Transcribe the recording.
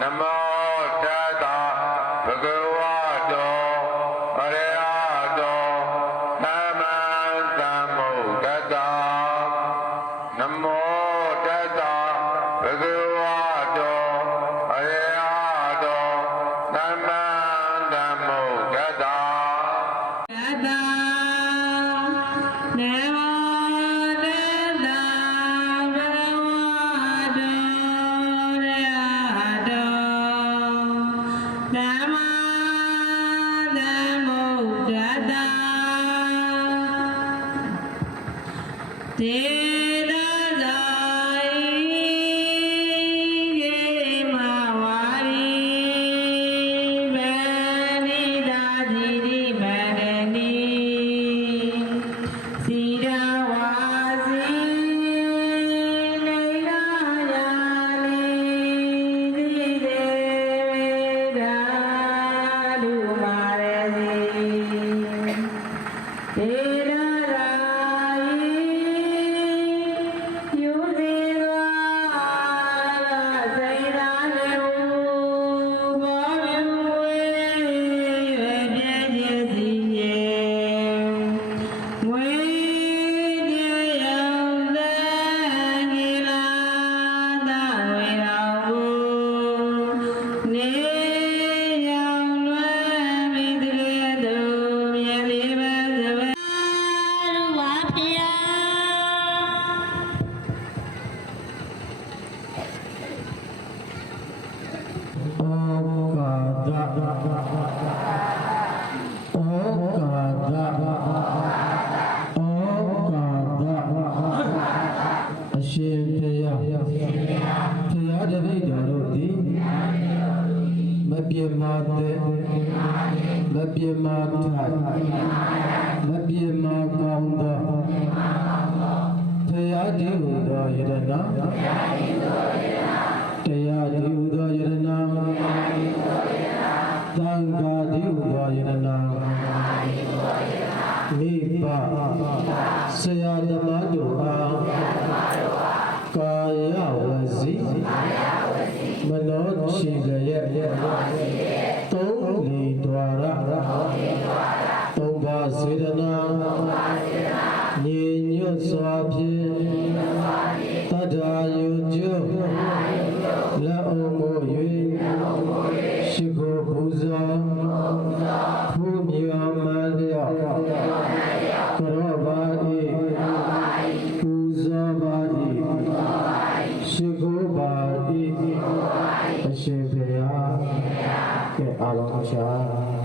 နမောတတဘဂဝတောအ တေ ရှင်ဘုရားဘုရားတပည့်တော်တို့သည်မပြေမာတဲ့မပြေမာထိုင်မပြေမာကောင်းသောဘုရားတည်ဟူသောယရနာတရားတည်ဟူသောယရနာသံဃာတိဥပါယနာမိဘဆရာသမားတို့အား ရှိကြရဲ့သုံးလီဒွါရသုံးပါးစေတနာညီညွတ်စွာဖြင့်တတ္ထာယုကျုလက်အောင်မို့၍ 我想。